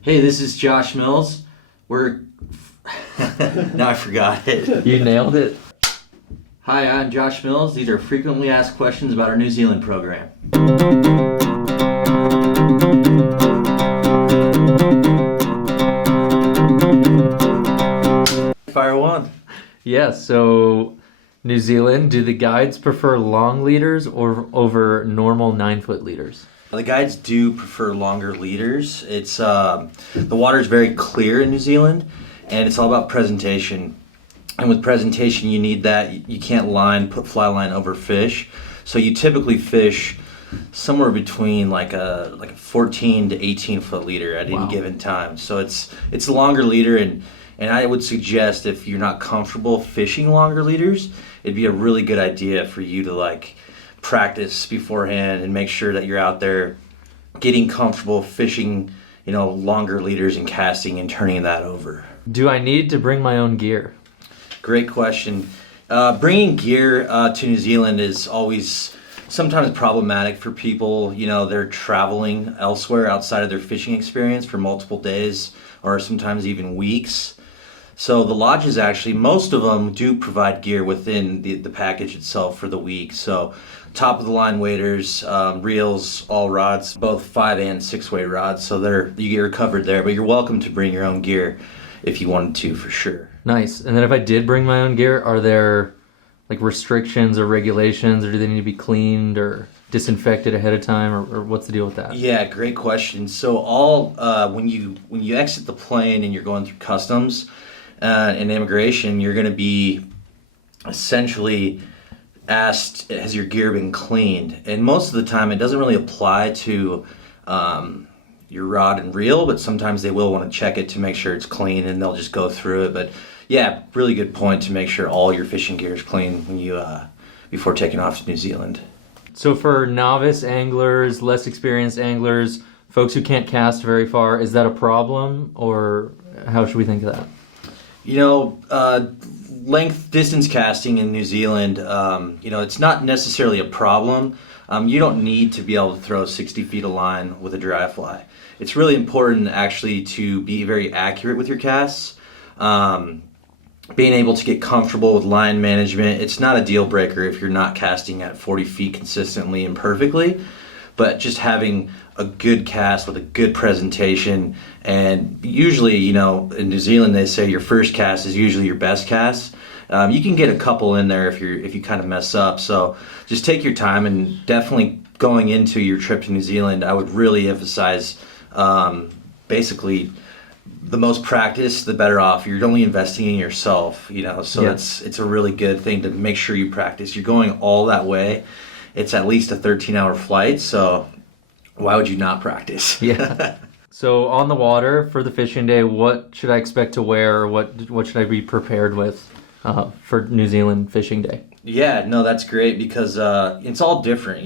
Hey, this is Josh Mills. We're... Now I forgot it. You nailed it. Hi, I'm Josh Mills. These are frequently asked questions about our New Zealand program. Fire one. Yeah, so New Zealand, do the guides prefer long leaders or over normal 9-foot leaders? The guides do prefer longer leaders. It's the water is very clear in New Zealand, and it's all about presentation. And with presentation, you need that. You can't put fly line over fish. So you typically fish somewhere between like a 14 to 18 foot leader at any given time. So it's a longer leader, and I would suggest if you're not comfortable fishing longer leaders, it'd be a really good idea for you to practice beforehand and make sure that you're out there getting comfortable fishing, longer leaders and casting and turning that over. Do I need to bring my own gear? Great question. Bringing gear to New Zealand is always sometimes problematic for people. They're traveling elsewhere outside of their fishing experience for multiple days or sometimes even weeks. So the lodges actually, most of them do provide gear within the package itself for the week. So top of the line waders, reels, all rods, both 5 and 6-way rods. So you're covered there, but you're welcome to bring your own gear if you wanted to, for sure. Nice. And then if I did bring my own gear, are there restrictions or regulations, or do they need to be cleaned or disinfected ahead of time, or what's the deal with that? Yeah, great question. So when you exit the plane and you're going through customs and immigration, you're going to be essentially asked, has your gear been cleaned? And most of the time it doesn't really apply to your rod and reel, but sometimes they will want to check it to make sure it's clean, and they'll just go through it. But yeah, really good point to make sure all your fishing gear is clean when you before taking off to New Zealand. So for novice anglers, less experienced anglers, folks who can't cast very far, is that a problem, or how should we think of that? Length distance casting in New Zealand, it's not necessarily a problem. You don't need to be able to throw 60 feet of line with a dry fly. It's really important actually to be very accurate with your casts. Being able to get comfortable with line management, it's not a deal breaker if you're not casting at 40 feet consistently and perfectly, but just having a good cast with a good presentation. And usually, in New Zealand, they say your first cast is usually your best cast. You can get a couple in there if you kind of mess up. So just take your time, and definitely going into your trip to New Zealand, I would really emphasize basically the most practice, the better off. You're only investing in yourself, so yeah. It's a really good thing to make sure you practice. You're going all that way. It's at least a 13-hour flight, so why would you not practice? Yeah. So on the water for the fishing day, what should I expect to wear, or what should I be prepared with for New Zealand fishing day? Yeah, no, that's great because it's all different,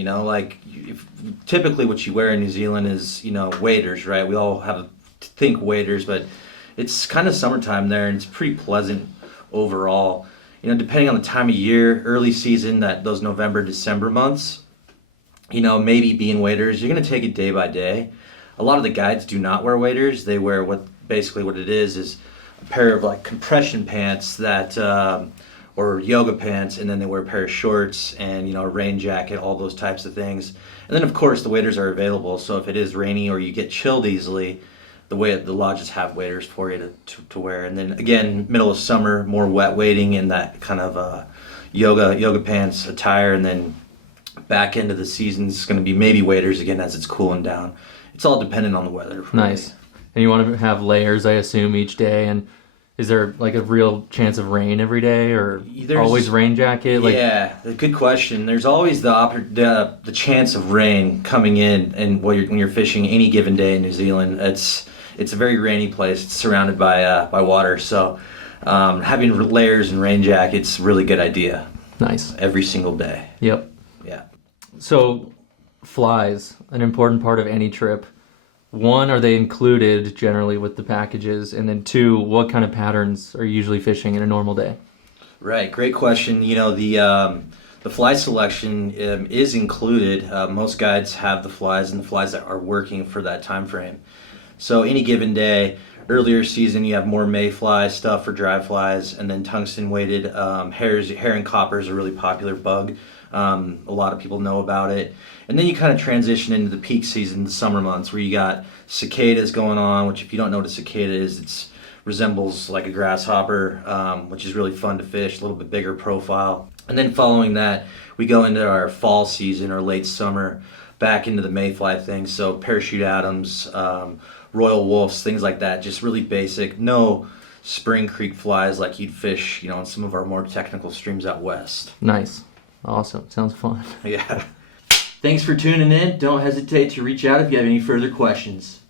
typically what you wear in New Zealand is, waders, right? We all have think waders, but it's kind of summertime there, and it's pretty pleasant overall. Depending on the time of year, early season, those November, December months, maybe being waders, you're going to take it day by day. A lot of the guides do not wear waders. They wear what it is a pair of compression pants or yoga pants, and then they wear a pair of shorts and a rain jacket, all those types of things. And then of course the waders are available, so if it is rainy or you get chilled easily, the lodges have waders for you to wear. And then again, middle of summer, more wet wading in that kind of yoga pants attire, and then back into the season it's going to be maybe waders again as it's cooling down. It's all dependent on the weather. Nice. And you want to have layers, I assume, each day. And is there a real chance of rain every day, or always rain jacket? Yeah, good question. There's always the chance of rain coming in, and when you're fishing any given day in New Zealand, it's a very rainy place. It's surrounded by water, so having layers and rain jackets, really good idea. Nice. Every single day. Yep. Yeah. So flies, an important part of any trip. 1, are they included generally with the packages? And then 2, what kind of patterns are you usually fishing in a normal day? Right, great question. The fly selection is included. Most guides have the flies and the flies that are working for that time frame. So any given day, earlier season you have more mayfly stuff for dry flies, and then tungsten weighted herring copper is a really popular bug. A lot of people know about it. And then you kind of transition into the peak season, the summer months, where you got cicadas going on, which if you don't know what a cicada is, it resembles like a grasshopper, which is really fun to fish, a little bit bigger profile. And then following that, we go into our fall season or late summer, back into the mayfly thing. So parachute Adams, royal wolves, things like that, just really basic. No spring creek flies like you'd fish, on some of our more technical streams out west. Nice. Awesome. Sounds fun. Yeah. Thanks for tuning in. Don't hesitate to reach out if you have any further questions.